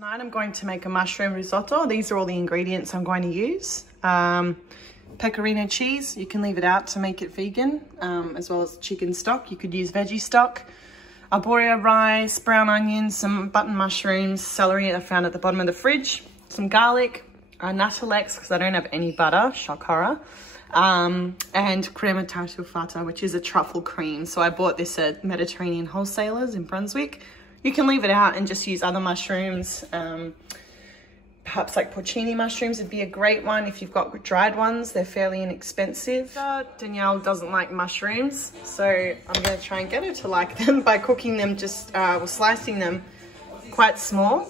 Tonight I'm going to make a mushroom risotto. These are all the ingredients I'm going to use. Pecorino cheese, you can leave it out to make it vegan, as well as chicken stock. You could use veggie stock. Arborio rice, brown onions, some button mushrooms, celery I found at the bottom of the fridge, some garlic, Natalex because I don't have any butter, shock horror, and crema tartufata, which is a truffle cream. So I bought this at Mediterranean Wholesalers in Brunswick. You can leave it out and just use other mushrooms. Perhaps like porcini mushrooms would be a great one if you've got dried ones. They're fairly inexpensive. Danielle doesn't like mushrooms, so I'm going to try and get her to like them by cooking them just, or slicing them quite small.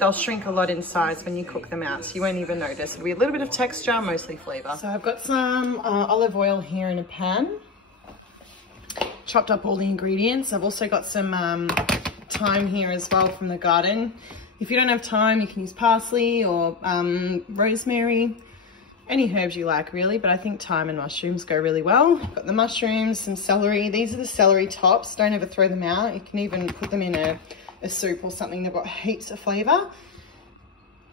They'll shrink a lot in size when you cook them out, so you won't even notice. It'll be a little bit of texture, mostly flavor. So I've got some olive oil here in a pan. Chopped up all the ingredients. I've also got some thyme here as well from the garden. If you don't have thyme, you can use parsley or rosemary, any herbs you like really, but I think thyme and mushrooms go really well. Got the mushrooms, some celery. These are the celery tops. Don't ever throw them out. You can even put them in a soup or something. They've got heaps of flavor.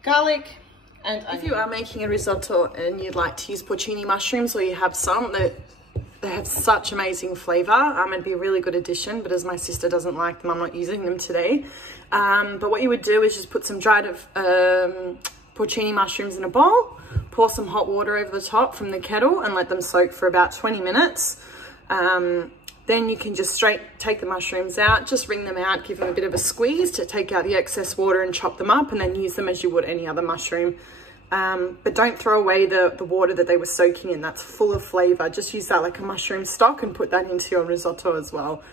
Garlic. And if you are making a risotto and you'd like to use porcini mushrooms, or you have some, they have such amazing flavor. It'd be a really good addition, but as my sister doesn't like them, I'm not using them today. But what you would do is just put some dried porcini mushrooms in a bowl, pour some hot water over the top from the kettle and let them soak for about 20 minutes. Then you can just straight take the mushrooms out, just wring them out, give them a bit of a squeeze to take out the excess water and chop them up, and then use them as you would any other mushroom. But don't throw away the water that they were soaking in. That's full of flavor. Just use that like a mushroom stock and put that into your risotto as well.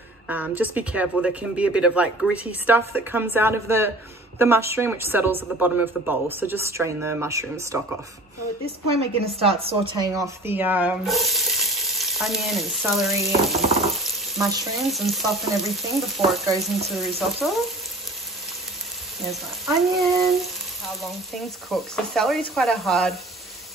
Just be careful. There can be a bit of like gritty stuff that comes out of the mushroom, which settles at the bottom of the bowl. So just strain the mushroom stock off. So at this point, we're going to start sauteing off the onion and celery and mushrooms and soften everything before it goes into the risotto. There's my onion. How long things cook. So celery is quite a hard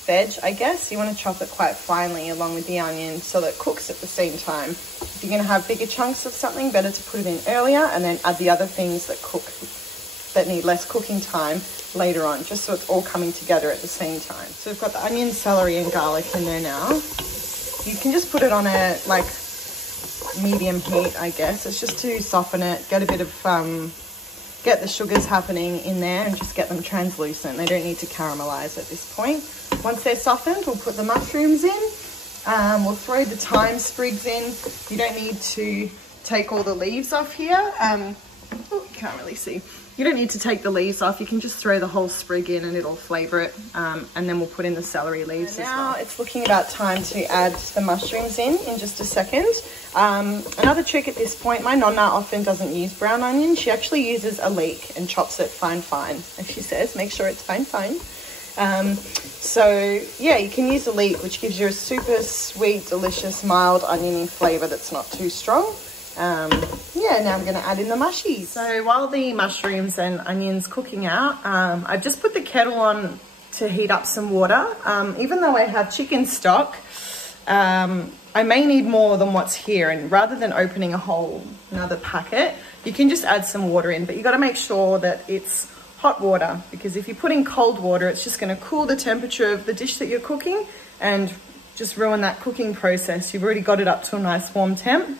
veg, I guess. You want to chop it quite finely along with the onion so that it cooks at the same time. If you're going to have bigger chunks of something, better to put it in earlier and then add the other things that cook, that need less cooking time later on, just so it's all coming together at the same time. So we've got the onion, celery and garlic in there now. You can just put it on a like medium heat, I guess. It's just to soften it, get a bit of get the sugars happening in there and just get them translucent. They don't need to caramelize at this point. Once they're softened, we'll put the mushrooms in. We'll throw the thyme sprigs in. You don't need to take all the leaves off here. Oh, you can't really see. You don't need to take the leaves off. You can just throw the whole sprig in and it'll flavor it. And then we'll put in the celery leaves as well. Now it's looking about time to add the mushrooms in just a second. Another trick at this point, my nonna often doesn't use brown onion. She actually uses a leek and chops it fine, as she says. Make sure it's fine. So yeah, you can use a leek, which gives you a super sweet, delicious, mild oniony flavor that's not too strong. Yeah, now I'm going to add in the mushies. So while the mushrooms and onions cooking out, I've just put the kettle on to heat up some water. Even though I have chicken stock, I may need more than what's here, and rather than opening a whole another packet, you can just add some water in, but you got to make sure that it's hot water, because if you put in cold water, it's just going to cool the temperature of the dish that you're cooking and just ruin that cooking process. You've already got it up to a nice warm temp.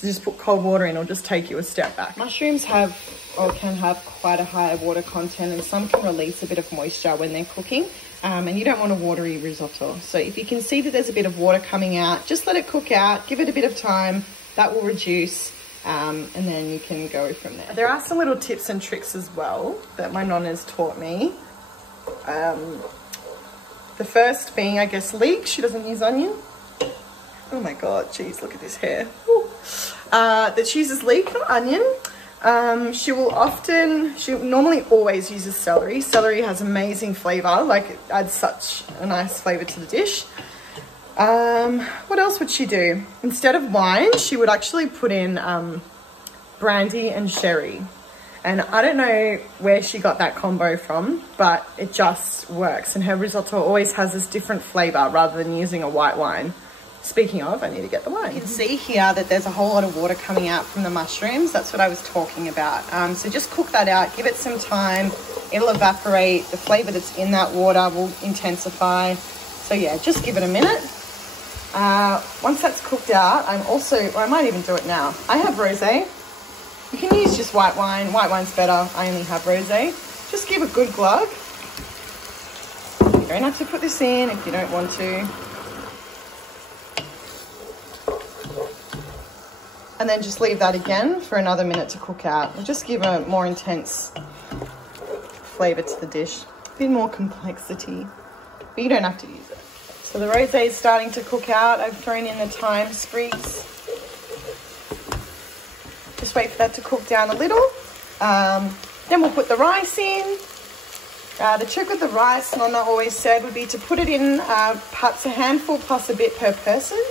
To just put cold water in will just take you a step back. Mushrooms have or can have quite a high water content, and some can release a bit of moisture when they're cooking, and you don't want a watery risotto. So if you can see that there's a bit of water coming out, just let it cook out, give it a bit of time. That will reduce, and then you can go from there. There are some little tips and tricks as well that my nonna's taught me. The first being, I guess, leek. She doesn't use onion. Oh my God, geez, look at this hair. That she uses leek, not onion. She normally always uses celery. Celery has amazing flavor, like it adds such a nice flavor to the dish. What else would she do? Instead of wine, she would actually put in brandy and sherry. And I don't know where she got that combo from, but it just works. And her risotto always has this different flavor rather than using a white wine. Speaking of, I need to get the wine. You can see here that there's a whole lot of water coming out from the mushrooms. That's what I was talking about. So just cook that out, give it some time. It'll evaporate. The flavour that's in that water will intensify. So yeah, just give it a minute. Once that's cooked out, I might even do it now. I have rosé. You can use just white wine. White wine's better. I only have rosé. Just give a good glug. You don't have to put this in if you don't want to. And then just leave that again for another minute to cook out. It'll just give a more intense flavour to the dish. A bit more complexity, but you don't have to use it. So the rosé is starting to cook out. I've thrown in the thyme sprigs. Just wait for that to cook down a little. Then we'll put the rice in. The trick with the rice, Nonna always said, would be to put it in perhaps a handful plus a bit per person,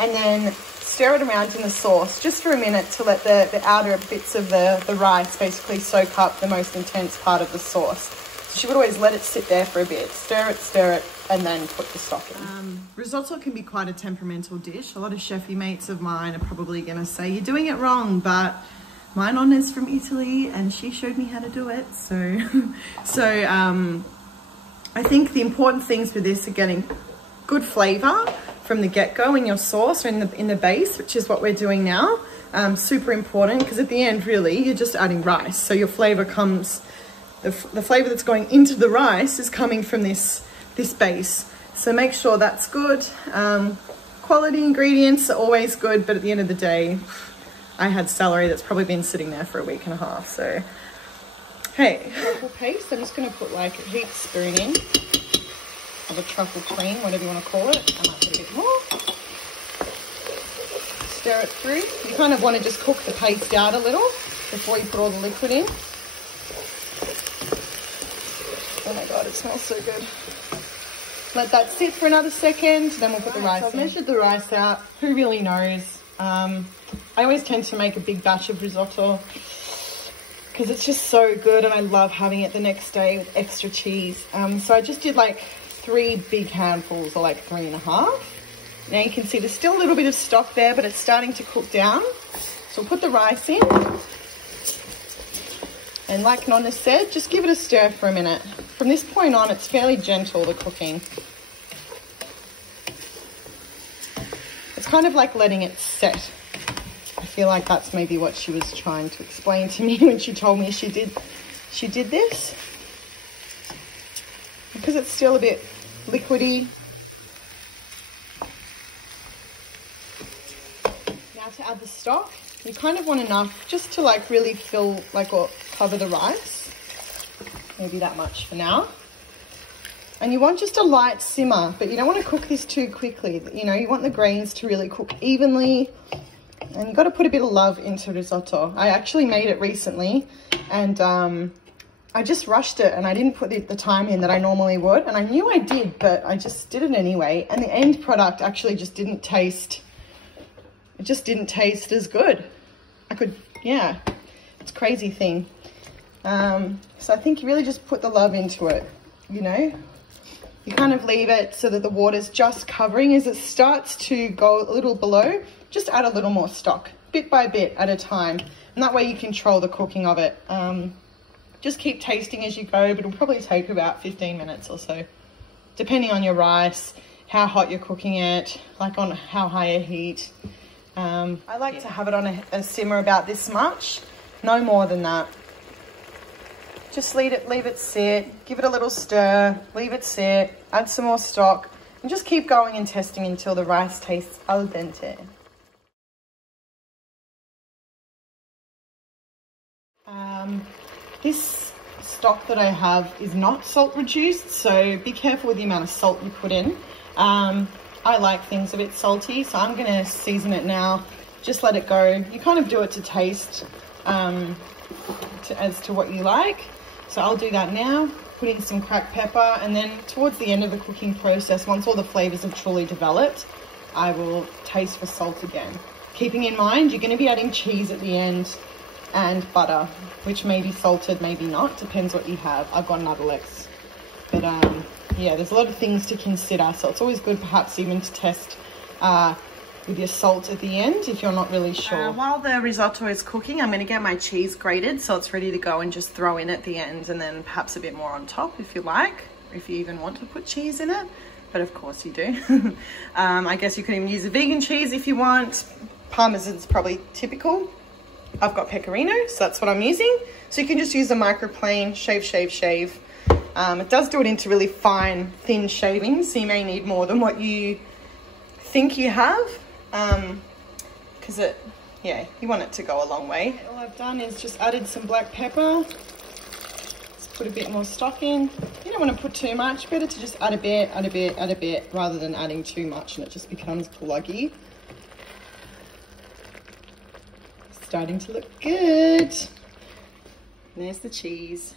and then stir it around in the sauce just for a minute to let the outer bits of the rice basically soak up the most intense part of the sauce. So she would always let it sit there for a bit, stir it, and then put the stock in. Risotto can be quite a temperamental dish. A lot of chefy mates of mine are probably going to say, you're doing it wrong, but my nonna's from Italy and she showed me how to do it. So I think the important things with this are getting good flavour from the get-go in your sauce or in the base, which is what we're doing now. Super important, because at the end, really, you're just adding rice. So your flavour comes, the flavour that's going into the rice is coming from this base. So make sure that's good. Quality ingredients are always good, but at the end of the day, I had celery that's probably been sitting there for a week and a half. So, hey, truffle paste. I'm just going to put like a heaped spoon in of a truffle cream, whatever you want to call it. I might put a bit more. Stir it through. You kind of want to just cook the paste out a little before you put all the liquid in. Oh my God, it smells so good. Let that sit for another second, then we'll put the rice in. I've measured the rice out. Who really knows? I always tend to make a big batch of risotto because it's just so good and I love having it the next day with extra cheese. So I just did like 3 big handfuls, or like 3.5. Now you can see there's still a little bit of stock there, but it's starting to cook down. So we'll put the rice in. And like Nonna said, just give it a stir for a minute. From this point on, it's fairly gentle, the cooking. It's kind of like letting it set. I feel like that's maybe what she was trying to explain to me when she told me she did this. Because it's still a bit liquidy. Now to add the stock, you kind of want enough just to like really fill, like, or cover the rice. Maybe that much for now. And you want just a light simmer, but you don't want to cook this too quickly. You know, you want the greens to really cook evenly. And you've got to put a bit of love into risotto. I actually made it recently and I just rushed it and I didn't put the time in that I normally would. And I knew I did, but I just did it anyway. And the end product actually just didn't taste, it just didn't taste as good. Yeah, it's a crazy thing. So I think you really just put the love into it, you know. You kind of leave it so that the water's just covering. As it starts to go a little below, just add a little more stock, bit by bit at a time. And that way you control the cooking of it. Just keep tasting as you go, but it'll probably take about 15 minutes or so, depending on your rice, how hot you're cooking it, like on how high a heat. I like to have it on a simmer about this much, no more than that. Just leave it sit, give it a little stir, leave it sit, add some more stock, and just keep going and testing until the rice tastes al dente. This stock that I have is not salt reduced, so be careful with the amount of salt you put in. I like things a bit salty, so I'm going to season it now. Just let it go. You kind of do it to taste as to what you like. So I'll do that now, put in some cracked pepper, and then towards the end of the cooking process, once all the flavours have truly developed, I will taste for salt again. Keeping in mind, you're going to be adding cheese at the end and butter, which may be salted, maybe not, depends what you have. I've got another But yeah, there's a lot of things to consider, so it's always good perhaps even to test with your salt at the end if you're not really sure. While the risotto is cooking, I'm going to get my cheese grated so it's ready to go and just throw in at the end, and then perhaps a bit more on top if you like, if you even want to put cheese in it, but of course you do. I guess you can even use a vegan cheese if you want. Parmesan's probably typical. I've got pecorino, so that's what I'm using. So you can just use a microplane, shave. It does do it into really fine, thin shavings, so you may need more than what you think you have, because you want it to go a long way. All I've done is just added some black pepper. Let's put a bit more stock in. You don't want to put too much, better to just add a bit, rather than adding too much and it just becomes pluggy. Starting to look good. There's the cheese.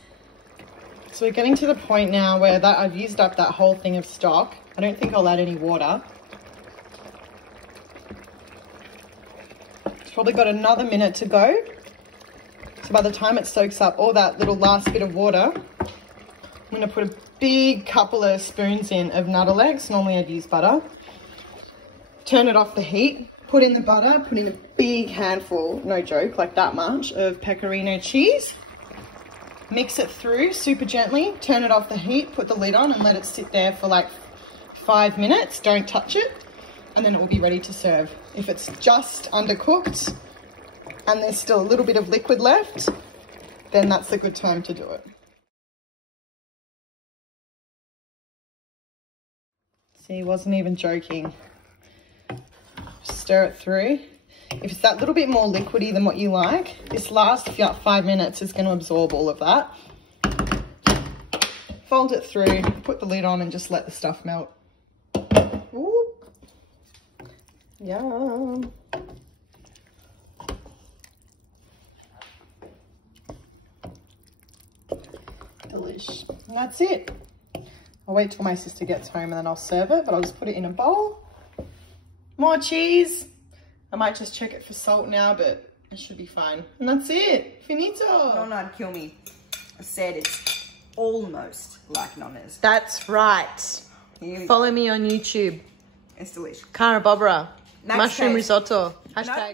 So we're getting to the point now where I've used up that whole thing of stock. I don't think I'll add any water. It's probably got another minute to go. So by the time it soaks up all that little last bit of water, I'm going to put a big couple of spoons in of Nuttall. Normally I'd use butter. Turn it off the heat. Put in the butter, put in a big handful, no joke, like that much, of pecorino cheese. Mix it through super gently, turn it off the heat, put the lid on and let it sit there for like 5 minutes. Don't touch it, and then it will be ready to serve. If it's just undercooked and there's still a little bit of liquid left, then that's a good time to do it. See, wasn't even joking. Stir it through. If it's that little bit more liquidy than what you like, this last 5 minutes is going to absorb all of that. Fold it through, put the lid on and just let the stuff melt. Ooh. Yum. Delish. And that's it. I'll wait till my sister gets home and then I'll serve it, but I'll just put it in a bowl. More cheese. I might just check it for salt now, but it should be fine. And that's it. Finito. No, kill me. I said it's almost like Nonna's. That's right. Follow me on YouTube. It's delicious. Cara Bobra. Next Mushroom taste. risotto. #. No.